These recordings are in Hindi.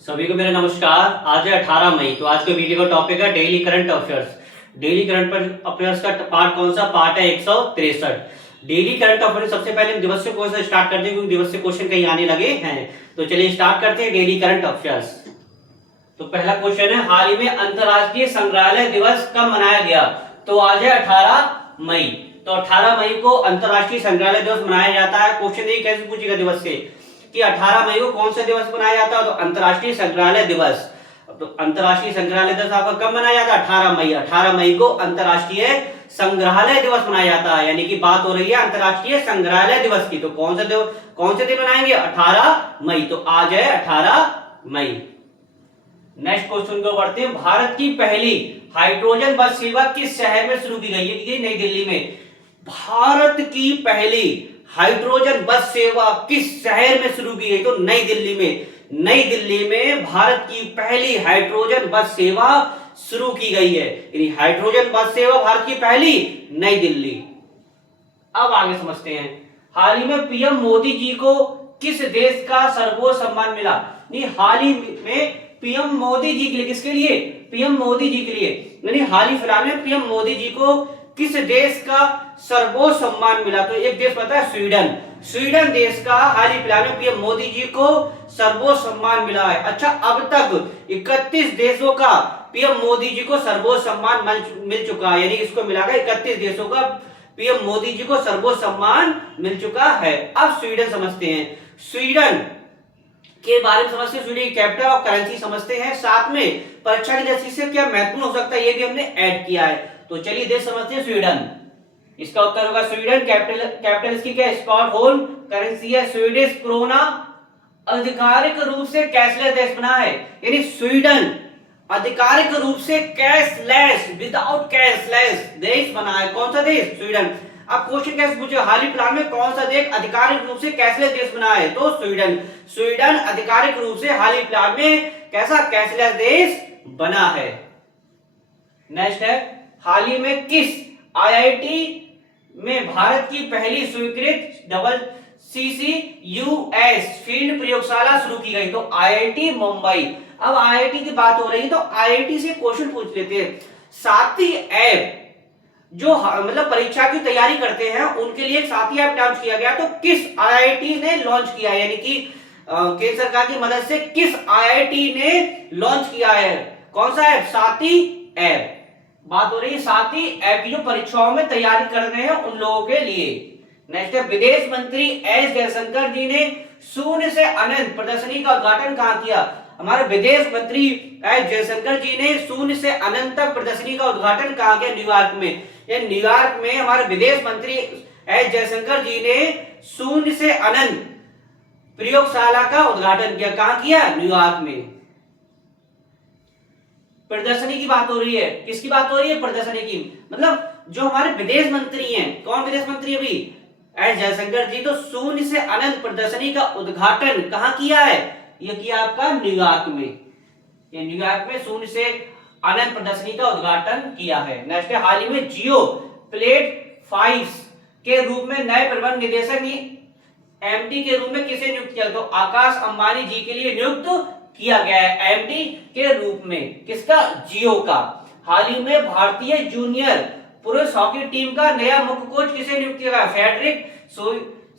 सभी को मेरा नमस्कार। आज है 18 मई। तो आज के वीडियो का टॉपिक है daily current affairs. Daily current affairs का पार्ट कौन सा? पार्ट है 163। डेली करंट अफेयर्स सबसे पहले हम दिवस से कौन सा स्टार्ट करते हैं, क्योंकि दिवस से क्वेश्चन कहीं आने लगे हैं। तो चलिए स्टार्ट करते हैं डेली करंट अफेयर्स। तो पहला क्वेश्चन है, हाल ही में अंतरराष्ट्रीय संग्रहालय दिवस कब मनाया गया? तो आज है 18 मई। तो 18 मई को अंतरराष्ट्रीय संग्रहालय दिवस मनाया जाता है। क्वेश्चन देखिए कैसे पूछेगा दिवस से कि 18 मई को कौन सा दिवस मनाया जाता है? तो अंतरराष्ट्रीय संग्रहालय दिवस। तो अंतरराष्ट्रीय संग्रहालय दिवस आपका कब मनाया जाता है? 18 मई। 18 मई को अंतरराष्ट्रीय संग्रहालय दिवस मनाया जाता है, यानी कि बात हो रही है अंतरराष्ट्रीय संग्रहालय दिवस की। तो कौन से दिन मनाएंगे? 18 मई। तो आज है 18 मई। नेक्स्ट क्वेश्चन को बढ़ते हैं। भारत की पहली हाइड्रोजन बस सेवा किस शहर में शुरू की गई है? नई दिल्ली में। भारत की पहली हाइड्रोजन बस सेवा किस शहर में शुरू की गई? तो नई दिल्ली में। नई दिल्ली में भारत की पहली हाइड्रोजन बस सेवा शुरू की गई है। यानी हाइड्रोजन बस सेवा भारत की पहली, नई दिल्ली। अब आगे समझते हैं, हाल ही में पीएम मोदी जी को किस देश का सर्वोच्च सम्मान मिला? नहीं, हाल ही में पीएम मोदी जी के लिए, किसके लिए? पीएम मोदी जी के लिए। यानी हाल ही फिलहाल में पीएम मोदी जी को किस देश का सर्वोच्च सम्मान मिला? तो एक देश पता है, स्वीडन। स्वीडन देश का हाल ही फिलहाल में पीएम मोदी जी को सर्वोच्च सम्मान मिला है। अच्छा, अब तक 31 देशों का पीएम मोदी जी को सर्वोच्च सम्मान मिल चुका है। यानी इसको मिलाकर 31 देशों का पीएम मोदी जी को सर्वोच्च सम्मान मिल चुका है। अब स्वीडन समझते हैं। स्वीडन के बारे में समझते हैं, स्वीडन की कैपिटल और करेंसी समझते हैं। साथ में परीक्षा की दृष्टि से क्या महत्वपूर्ण हो सकता है, ये भी हमने ऐड किया है। तो चलिए देश समझते हैं स्वीडन। इसका उत्तर होगा स्वीडन। कैपिटल इसकी क्या है? स्टॉकहोल्म। करेंसी है स्वीडिश क्रोना। आधिकारिक रूप से कैशलेस देश बना है। यानी स्वीडन आधिकारिक रूप से कैशलेस, विदाउट कैशलेस देश बना है। कौन सा देश? स्वीडन। अब क्वेश्चन कैसे पूछे, हाल ही फिलहाल में कौन सा देश आधिकारिक रूप से कैशलेस देश बना है? तो स्वीडन। स्वीडन आधिकारिक रूप से हाल ही फिलहाल में कैसा कैशलेस देश बना है। नेक्स्ट है, हाल ही में किस आईआईटी में भारत की पहली स्वीकृत WCCUS फील्ड प्रयोगशाला शुरू की गई? तो आईआईटी मुंबई। अब आईआईटी की बात हो रही है तो आईआईटी से क्वेश्चन पूछ लेते हैं। साथी ऐप जो मतलब परीक्षा की तैयारी करते हैं उनके लिए एक साथी ऐप लॉन्च किया गया। तो किस आईआईटी ने लॉन्च किया है? यानी कि केंद्र सरकार की मदद से किस आईआईटी ने लॉन्च किया है? कौन सा ऐप? साथी ऐप। बात हो रही है साथी ऐप जो परीक्षाओं में तैयारी कर रहे हैं उन लोगों के लिए। नेक्स्ट है, विदेश मंत्री एस जयशंकर जी ने शून्य से अनंत प्रदर्शनी का उद्घाटन कहां किया? हमारे विदेश मंत्री एस जयशंकर जी ने शून्य से अनंत तक प्रदर्शनी का उद्घाटन कहां किया? न्यूयॉर्क में। न्यूयॉर्क में हमारे विदेश मंत्री एस जयशंकर जी ने शून्य से अनंत प्रयोगशाला का उद्घाटन किया। कहां किया? न्यूयॉर्क में। प्रदर्शनी की बात हो रही है। किसकी बात हो रही है? प्रदर्शनी की। मतलब जो हमारे विदेश मंत्री हैं, कौन विदेश मंत्री अभी? एस जयशंकर जी। तो शून्य से अनंत प्रदर्शनी का उद्घाटन कहां किया है? यह किया आपका न्यूयॉर्क में। ये न्यूयॉर्क में शून्य से अनंत प्रदर्शनी का उद्घाटन किया है। नेक्स्ट है, हाल ही में जियो प्लेटफॉर्म्स के रूप में नए प्रबंध निदेशक एमडी के रूप में किसे नियुक्त किया? तो आकाश अंबानी जी के लिए नियुक्त किया गया है एमडी के रूप में। किसका? जियो का। हाल ही में भारतीय जूनियर पुरुष हॉकी टीम का नया मुख्य कोच किसे नियुक्त किया गया? फेडरिक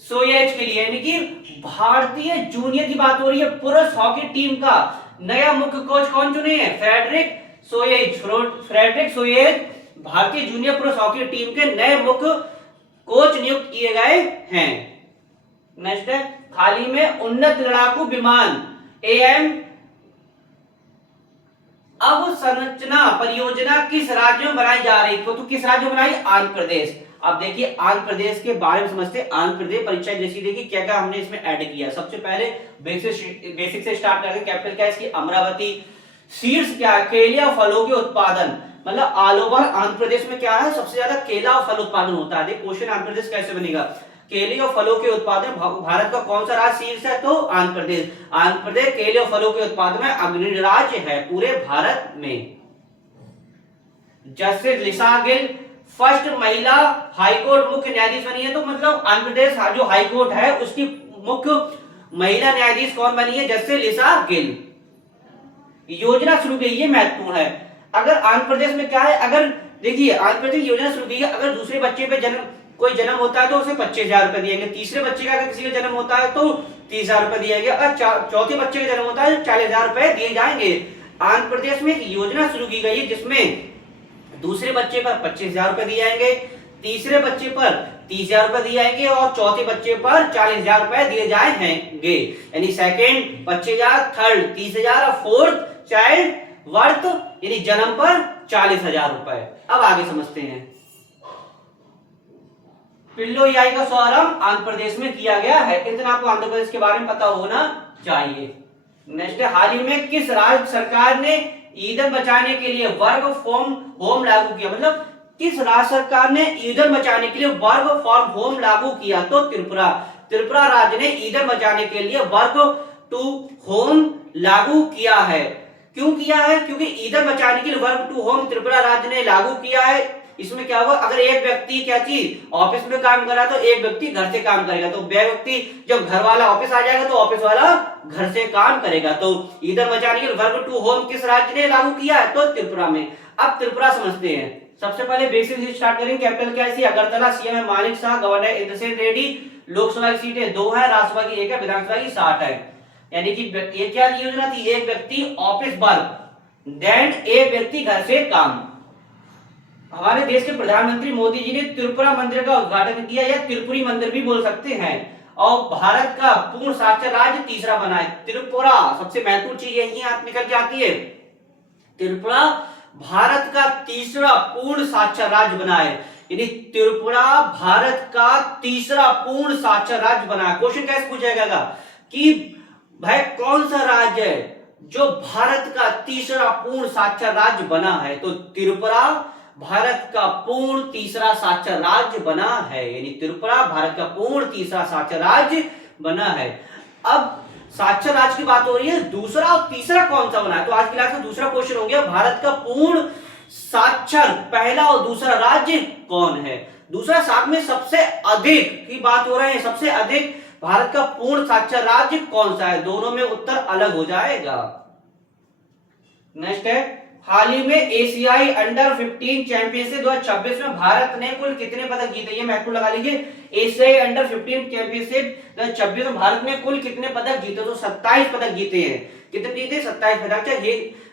सोयेज के लिए। यानी कि भारतीय जूनियर की बात हो रही है, पुरुष हॉकी टीम का नया मुख्य कोच कौन चुने हैं? फेडरिक सोयेज। फ्रेडरिक सोयेज भारतीय जूनियर पुरुष हॉकी टीम के नए मुख्य कोच नियुक्त किए गए हैं। नेक्स्ट है, हाल ही में उन्नत लड़ाकू विमान एएम अवसंरचना परियोजना किस राज्य में बनाई जा रही? तो किस राज्य में बनाई? आंध्र प्रदेश। अब देखिए आंध्र प्रदेश के बारे में समझते हैं। आंध्र प्रदेश परीक्षा जैसी देखिए क्या क्या हमने इसमें ऐड किया। सबसे पहले बेसिक से स्टार्ट करेंगे। कैपिटल क्या है इसकी? अमरावती। सीड्स क्या है? केले और फलों के उत्पादन। मतलब ऑल ओवर आंध्र प्रदेश में क्या है? सबसे ज्यादा केला और फल उत्पादन होता है। देखिए क्वेश्चन आंध्र प्रदेश कैसे बनेगा? केले और फलों के उत्पादन भारत का कौन सा राज्य शीर्ष है? तो आंध्र प्रदेश। आंध्र प्रदेश केले और फलों के उत्पादन में अग्रणी राज्य है पूरे भारत में। जस्टिस लिसा गिल फर्स्ट महिला हाईकोर्ट मुख्य न्यायाधीश बनी है। तो मतलब आंध्र प्रदेश जो हाईकोर्ट है उसकी मुख्य महिला न्यायाधीश कौन बनी है? जस्टिस लिसा गिल। योजना शुरू की, ये महत्वपूर्ण है। अगर आंध्र प्रदेश में क्या है, अगर देखिए आंध्र प्रदेश योजना शुरू की है, अगर दूसरे बच्चे पे कोई जन्म होता है तो उसे 25,000 रुपए दिएंगे, तीसरे बच्चे का अगर किसी का जन्म होता है तो 30,000 रुपए दिएंगे, और चौथे बच्चे का जन्म होता है तो 40,000 रुपए दिए जाएंगे। आंध्र प्रदेश में एक योजना शुरू की गई है जिसमें दूसरे बच्चे पर 25,000 रुपए दिए जाएंगे, तीसरे बच्चे पर 30,000 रुपए दिए जाएंगे और चौथे बच्चे पर 40,000 रुपए दिए जाएंगे। यानी सेकंड 25,000, थर्ड 30,000 और फोर्थ चाइल्ड वर्थ यानी जन्म पर 40,000 रुपए। अब आगे समझते हैं। पिल्लोयाई का शुभारंभ आंध्र प्रदेश में किया गया है, इतना आपको आंध्र प्रदेश के बारे में पता होना चाहिए। नेक्स्ट, हाल ही में किस राज्य सरकार ने ईंधन बचाने के लिए वर्क फ्रॉम होम लागू किया? मतलब किस राज्य सरकार ने ईंधन बचाने के लिए वर्क फ्रॉम होम लागू किया? तो त्रिपुरा। त्रिपुरा राज्य ने ईंधन बचाने के लिए वर्क टू होम लागू किया है। क्यों किया है? क्योंकि ईंधन बचाने के लिए वर्क टू होम त्रिपुरा राज्य ने लागू किया है। इसमें क्या होगा, अगर एक व्यक्ति क्या चीज ऑफिस में काम कर रहा है तो एक व्यक्ति घर से काम करेगा, तो व्यक्ति जब घर वाला ऑफिस आ जाएगा तो ऑफिस वाला घर से काम करेगा। तो ईंधन बचाने के लिए वर्क टू होम किस राज्य ने लागू किया है? तो त्रिपुरा में। अब त्रिपुरा समझते हैं। सबसे पहले बेसिक से स्टार्ट करेंगे। कैपिटल क्या है? अगरतला। सीएम है मानिक शाह, गवर्नर इंद्रसेन रेड्डी। लोकसभा की सीटें 2 है, राज्यसभा की 1 है, विधानसभा की 60 है। यानी कि ये क्या योजना थी? एक व्यक्ति ऑफिस वर्क, देन एक व्यक्ति घर से काम। हमारे देश के प्रधानमंत्री मोदी जी ने त्रिपुरा मंदिर का उद्घाटन किया, या त्रिपुरी मंदिर भी बोल सकते हैं, और भारत का पूर्ण साक्षर राज्य तीसरा बना है त्रिपुरा। सबसे महत्वपूर्ण चीज यही आप निकल के आती है, त्रिपुरा भारत का तीसरा पूर्ण साक्षर राज्य बना है। यानी त्रिपुरा भारत का तीसरा पूर्ण साक्षर राज्य बना है। क्वेश्चन कैसे पूछा जाएगा कि भाई कौन सा राज्य है जो भारत का तीसरा पूर्ण साक्षर राज्य बना है? तो त्रिपुरा भारत का पूर्ण तीसरा साक्षर राज्य बना है। यानी त्रिपुरा भारत का पूर्ण तीसरा साक्षर राज्य बना है। अब साक्षर राज्य की बात हो रही है, दूसरा और तीसरा कौन सा बना है? तो आज की क्लास में दूसरा क्वेश्चन हो गया, भारत का पूर्ण साक्षर पहला और दूसरा राज्य कौन है? दूसरा, साथ में सबसे अधिक की बात हो रही है, सबसे अधिक भारत का पूर्ण साक्षर राज्य कौन सा है? दोनों में उत्तर अलग हो जाएगा। नेक्स्ट है, हाल ही में एशियाई अंडर 15 चैंपियनशिप 2026 में भारत ने कुल कितने पदक जीते? ये महत्वपूर्ण लगा लीजिए। एशियाई अंडर 15 चैंपियनशिप 2026 में भारत ने कुल कितने पदक जीते? तो 27 पदक जीते हैं। कितने जीते? 27 पदक।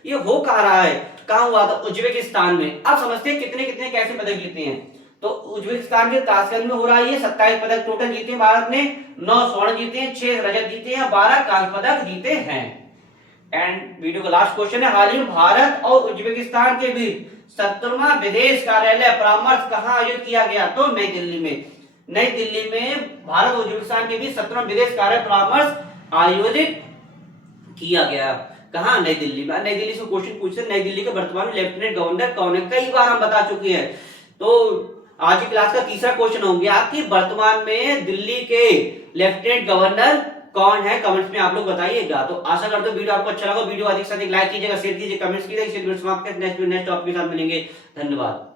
ये हो कहाँ रहा है, कहाँ हुआ था? उज्बेकिस्तान में। अब समझते हैं कितने कितने कैसे पदक जीते हैं। तो उज्बेकिस्तान के ताशकंद में हो रहा है। 27 पदक टोटल जीते हैं भारत ने, 9 स्वर्ण जीते हैं, 6 रजत जीते हैं, 12 कांस्य पदक जीते हैं। एंड वीडियो का लास्ट क्वेश्चन है, हाल ही में भारत और उज्बेकिस्तान के बीच 17वां विदेश कार्यालय परामर्श कहां आयोजित किया गया? तो नई दिल्ली में। नई दिल्ली में भारत और उज्बेकिस्तान के बीच 17वां विदेश कार्यालय परामर्श आयोजित किया गया। कहां? नई दिल्ली में। नई दिल्ली से क्वेश्चन पूछते हैं, नई दिल्ली के वर्तमान लेफ्टिनेंट गवर्नर कौन है? कई बार हम बता चुके हैं। तो आज की क्लास का तीसरा क्वेश्चन हो गया कि वर्तमान में दिल्ली के लेफ्टिनेंट गवर्नर कौन है? कमेंट्स में आप लोग बताइएगा। तो आशा करते हो वीडियो आपको अच्छा लगा। वीडियो अधिक से अधिक लाइक कीजिएगा, शेयर कीजिएगा, कमेंट्स कीजिएगा। नेक्स्ट टॉपिक के साथ मिलेंगे। धन्यवाद।